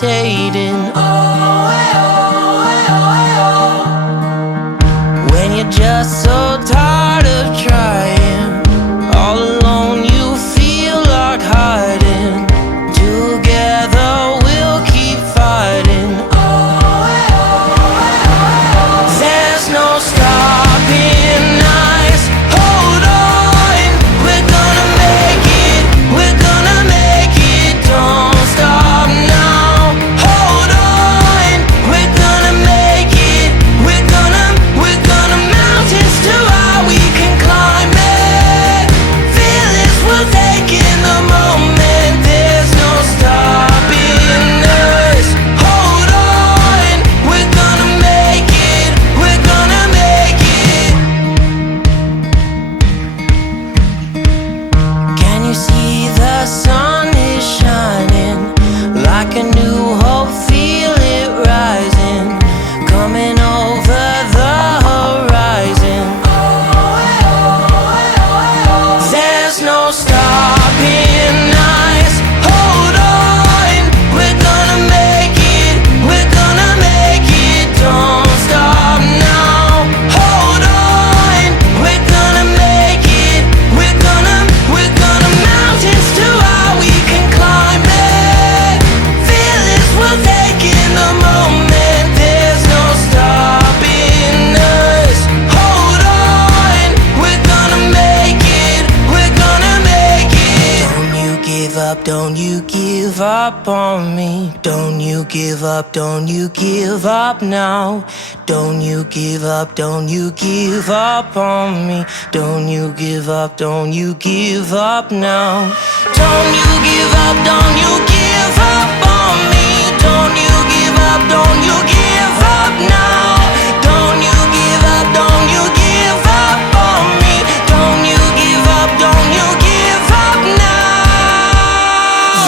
hesitating. When you're just so tired of trying, all alone you feel like hiding. Together we'll keep fighting. There's no stopping us. Hold on, we're gonna make it. We're gonna make it. Don't stop now. Hold on, we're gonna make it. We're gonna mountains too high we can climb it. Feelings we'll take in the moment. There's no stopping us. Hold on, we're gonna make it. We're gonna make it. Can you see the sun is shining like a new hope? Feel it rising, coming over the horizon. There's no stopping us. Hold on, we're gonna make it. We're gonna make it. Don't stop now. Hold on, we're gonna make it. We're gonna mountains too high we can climb it. Feelings we'll take in the moment. There's no stopping us. Hold on, we're gonna make it. We're gonna make it. Don't you give up, don't you give up on me. Don't you give up, don't you give up now. Don't you give up, don't you give up on me. Don't you give up, don't you give up now. Don't you give up, don't you give up on me. Don't you give up, don't you give up now. Don't you give up, don't you give up on me. Don't you give up, don't you give up now.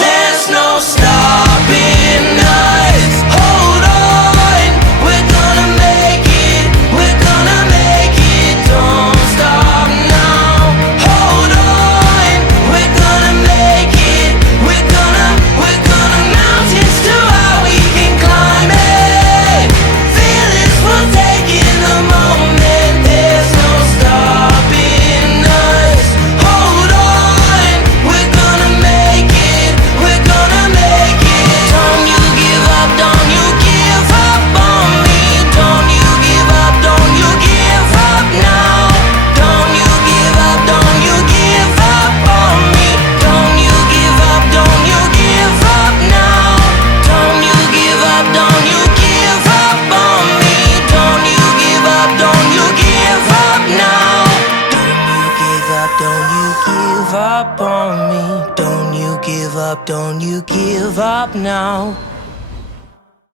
There's no stopping us. Hold on, we're gonna make it. We're gonna make it. Don't stop now. Hold on, we're gonna make it. We're gonna mountains too high we can climb it. Feelings we'll take in the moment. There's no stopping us. Hold on, we're gonna make it. We're gonna make it. Don't you give up, don't you give up on me. Don't you give up, don't you give up now. Don't you give up, don't you give up on me. Don't you give up, don't you give up now. Don't you give up, don't you give up on me. Don't you give up, don't you give up now. Don't you give up, don't you give up on me. Don't you give up, don't you give up now.